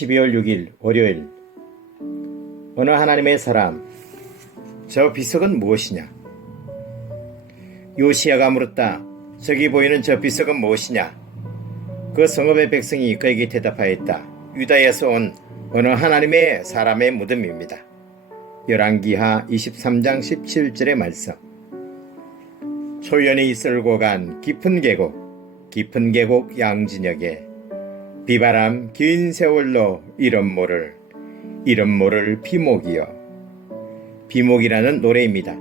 12월 6일 월요일. 어느 하나님의 사람, 저 비석은 무엇이냐? 요시야가 물었다. 저기 보이는 저 비석은 무엇이냐? 그 성읍의 백성이 그에게 대답하였다. 유다에서 온 어느 하나님의 사람의 무덤입니다. 열왕기하 23장 17절의 말씀. 초연이 쓸고 간 깊은 계곡 양진역에 비바람 긴 세월로 이름 모를 비목이여. 비목이라는 노래입니다.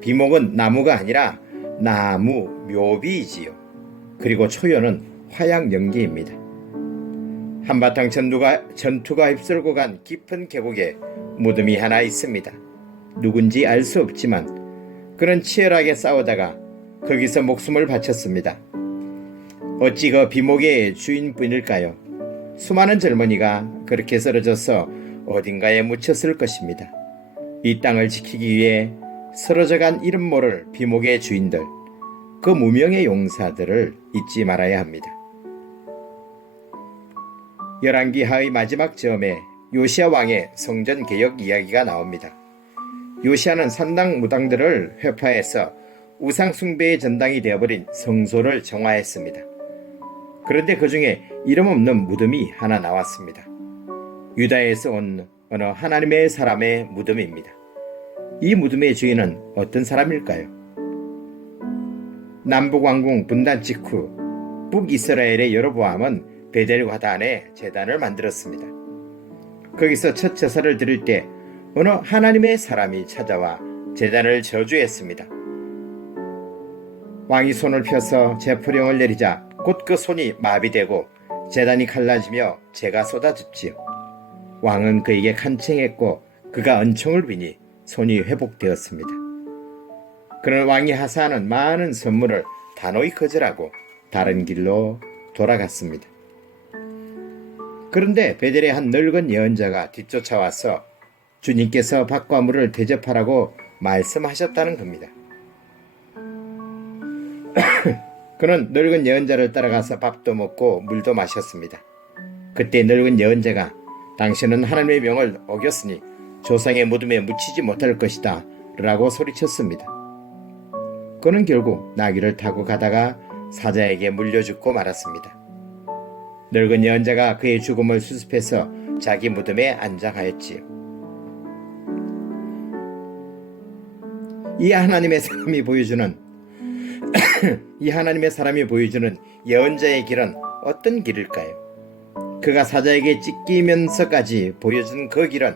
비목은 나무가 아니라 나무 묘비이지요. 그리고 초연은 화약 연기입니다. 한바탕 전투가 휩쓸고 간 깊은 계곡에 무덤이 하나 있습니다. 누군지 알 수 없지만 그는 치열하게 싸우다가 거기서 목숨을 바쳤습니다. 어찌 그 비목의 주인뿐일까요? 수많은 젊은이가 그렇게 쓰러져서 어딘가에 묻혔을 것입니다. 이 땅을 지키기 위해 쓰러져간 이름 모를 비목의 주인들, 그 무명의 용사들을 잊지 말아야 합니다. 열왕기하의 마지막 즈음에 요시야 왕의 성전 개혁 이야기가 나옵니다. 요시야는 산당 무당들을 회파해서 우상 숭배의 전당이 되어버린 성소를 정화했습니다. 그런데 그 중에 이름 없는 무덤이 하나 나왔습니다. 유다에서 온 어느 하나님의 사람의 무덤입니다. 이 무덤의 주인은 어떤 사람일까요? 남북왕국 분단 직후 북이스라엘의 여로보암은 베델 화단에 제단을 만들었습니다. 거기서 첫 제사를 드릴 때 어느 하나님의 사람이 찾아와 제단을 저주했습니다. 왕이 손을 펴서 제포령을 내리자 곧 그 손이 마비되고 제단이 갈라지며 재가 쏟아졌지요. 왕은 그에게 간청했고 그가 은총을 비니 손이 회복되었습니다. 그런 왕이 하사하는 많은 선물을 단호히 거절하고 다른 길로 돌아갔습니다. 그런데 베델의 한 늙은 예언자가 뒤쫓아와서 주님께서 밥과 물을 대접하라고 말씀하셨다는 겁니다. 그는 늙은 예언자를 따라가서 밥도 먹고 물도 마셨습니다. 그때 늙은 예언자가 당신은 하나님의 명을 어겼으니 조상의 무덤에 묻히지 못할 것이다 라고 소리쳤습니다. 그는 결국 나귀를 타고 가다가 사자에게 물려 죽고 말았습니다. 늙은 예언자가 그의 죽음을 수습해서 자기 무덤에 안장하였지요. 이 하나님의 사람이 보여주는 예언자의 길은 어떤 길일까요? 그가 사자에게 찢기면서까지 보여준 그 길은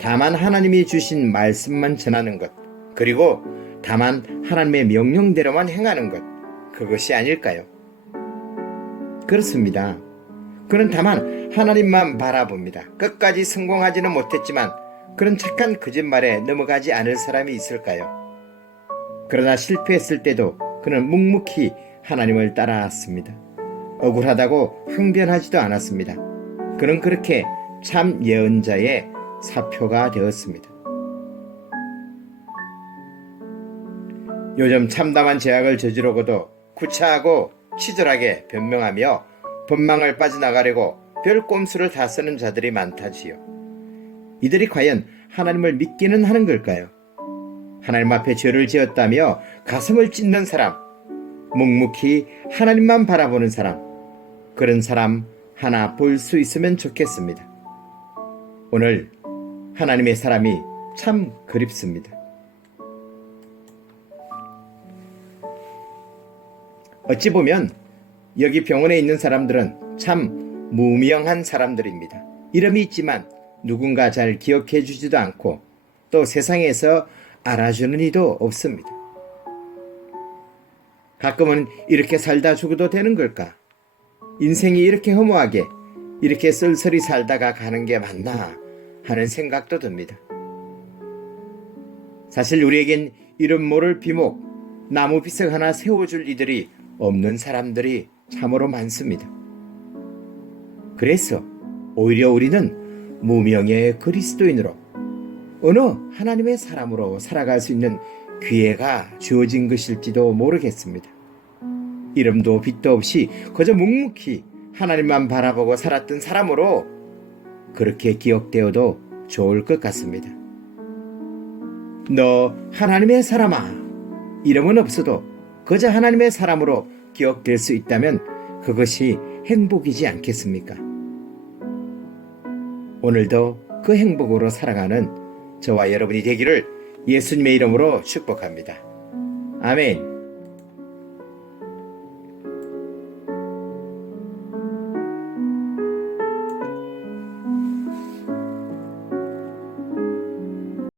다만 하나님이 주신 말씀만 전하는 것, 그리고 다만 하나님의 명령대로만 행하는 것, 그것이 아닐까요? 그렇습니다. 그는 다만 하나님만 바라봅니다. 끝까지 성공하지는 못했지만 그런 착한 거짓말에 넘어가지 않을 사람이 있을까요? 그러나 실패했을 때도 그는 묵묵히 하나님을 따라왔습니다. 억울하다고 항변하지도 않았습니다. 그는 그렇게 참 예언자의 사표가 되었습니다. 요즘 참담한 죄악을 저지르고도 구차하고 치졸하게 변명하며 법망을 빠져나가려고 별 꼼수를 다 쓰는 자들이 많다지요. 이들이 과연 하나님을 믿기는 하는 걸까요? 하나님 앞에 죄를 지었다며 가슴을 찢는 사람, 묵묵히 하나님만 바라보는 사람, 그런 사람 하나 볼 수 있으면 좋겠습니다. 오늘 하나님의 사람이 참 그립습니다. 어찌 보면 여기 병원에 있는 사람들은 참 무명한 사람들입니다. 이름이 있지만 누군가 잘 기억해 주지도 않고 또 세상에서 알아주는 이도 없습니다. 가끔은 이렇게 살다 죽어도 되는 걸까? 인생이 이렇게 허무하게 이렇게 쓸쓸히 살다가 가는 게 맞나 하는 생각도 듭니다. 사실 우리에겐 이름 모를 비목, 나무 비석 하나 세워줄 이들이 없는 사람들이 참으로 많습니다. 그래서 오히려 우리는 무명의 그리스도인으로 어느 하나님의 사람으로 살아갈 수 있는 기회가 주어진 것일지도 모르겠습니다. 이름도 빛도 없이 그저 묵묵히 하나님만 바라보고 살았던 사람으로 그렇게 기억되어도 좋을 것 같습니다. 너 하나님의 사람아, 이름은 없어도 그저 하나님의 사람으로 기억될 수 있다면 그것이 행복이지 않겠습니까? 오늘도 그 행복으로 살아가는 저와 여러분이 되기를 예수님의 이름으로 축복합니다. 아멘.